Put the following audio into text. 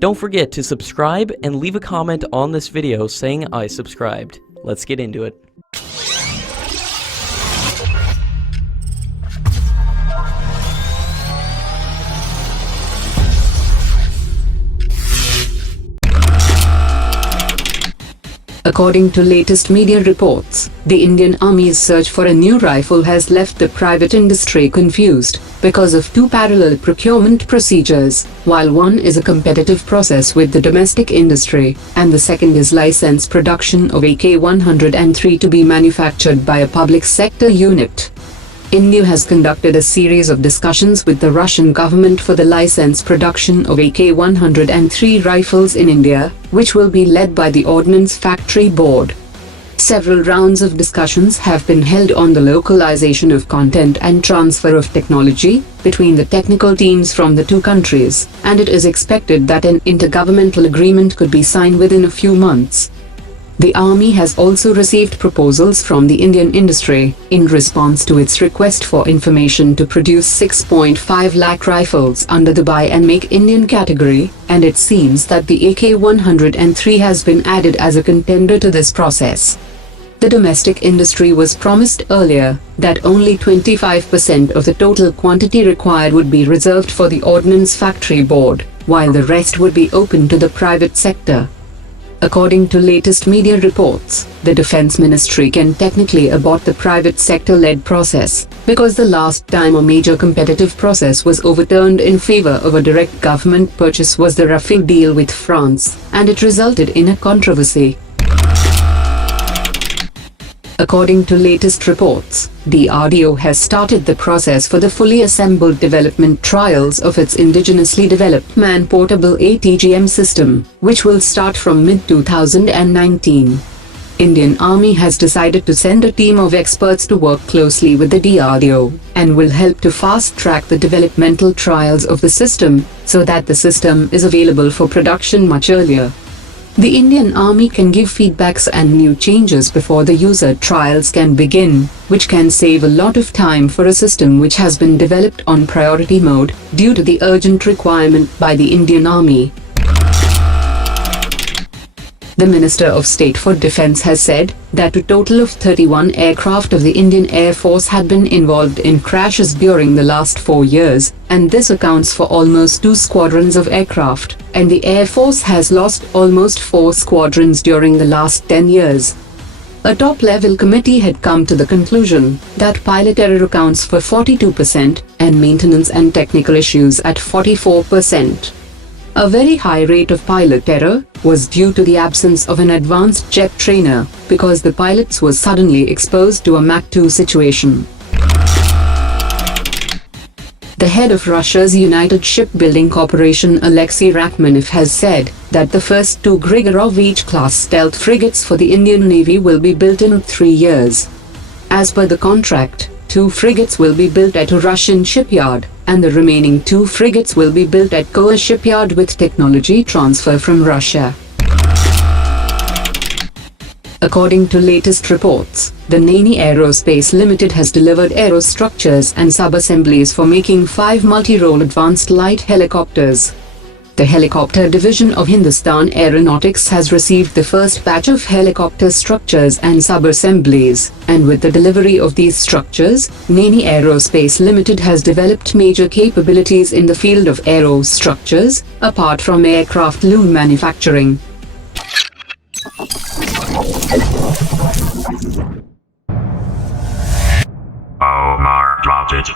Don't forget to subscribe and leave a comment on this video saying I subscribed. Let's get into it. According to latest media reports, the Indian Army's search for a new rifle has left the private industry confused because of two parallel procurement procedures, while one is a competitive process with the domestic industry, and the second is license production of AK-103 to be manufactured by a public sector unit. India has conducted a series of discussions with the Russian government for the license production of AK-103 rifles in India, which will be led by the Ordnance Factory Board. Several rounds of discussions have been held on the localization of content and transfer of technology between the technical teams from the two countries, and it is expected that an intergovernmental agreement could be signed within a few months. The Army has also received proposals from the Indian industry in response to its request for information to produce 6.5 lakh rifles under the Buy and Make Indian category, and it seems that the AK-103 has been added as a contender to this process. The domestic industry was promised earlier that only 25% of the total quantity required would be reserved for the Ordnance Factory Board, while the rest would be open to the private sector. According to latest media reports, the Defense Ministry can technically abort the private sector-led process, because the last time a major competitive process was overturned in favor of a direct government purchase was the Rafale deal with France, and it resulted in a controversy. According to latest reports, DRDO has started the process for the fully assembled development trials of its indigenously developed man-portable MPATGM system, which will start from mid-2019. Indian Army has decided to send a team of experts to work closely with the DRDO, and will help to fast-track the developmental trials of the system, so that the system is available for production much earlier. The Indian Army can give feedbacks and new changes before the user trials can begin, which can save a lot of time for a system which has been developed on priority mode due to the urgent requirement by the Indian Army. The Minister of State for Defence has said that a total of 31 aircraft of the Indian Air Force had been involved in crashes during the last 4 years, and this accounts for almost 2 squadrons of aircraft, and the Air Force has lost almost 4 squadrons during the last 10 years. A top-level committee had come to the conclusion that pilot error accounts for 42% and maintenance and technical issues at 44%. A very high rate of pilot error was due to the absence of an advanced jet trainer, because the pilots were suddenly exposed to a Mach 2 situation. The head of Russia's United Shipbuilding Corporation, Alexei Rachmaninoff, has said that the first 2 Grigorov-class stealth frigates for the Indian Navy will be built in 3 years. As per the contract, 2 frigates will be built at a Russian shipyard, and the remaining 2 frigates will be built at Korea shipyard with technology transfer from Russia. According to latest reports, the Navy Aerospace Limited has delivered Aero-Structures and sub-assemblies for making 5 multi-role advanced light helicopters. The helicopter division of Hindustan Aeronautics has received the first batch of helicopter structures and sub-assemblies, and with the delivery of these structures, Navy Aerospace Limited has developed major capabilities in the field of aero-structures, apart from aircraft loom manufacturing. Omar dropped it.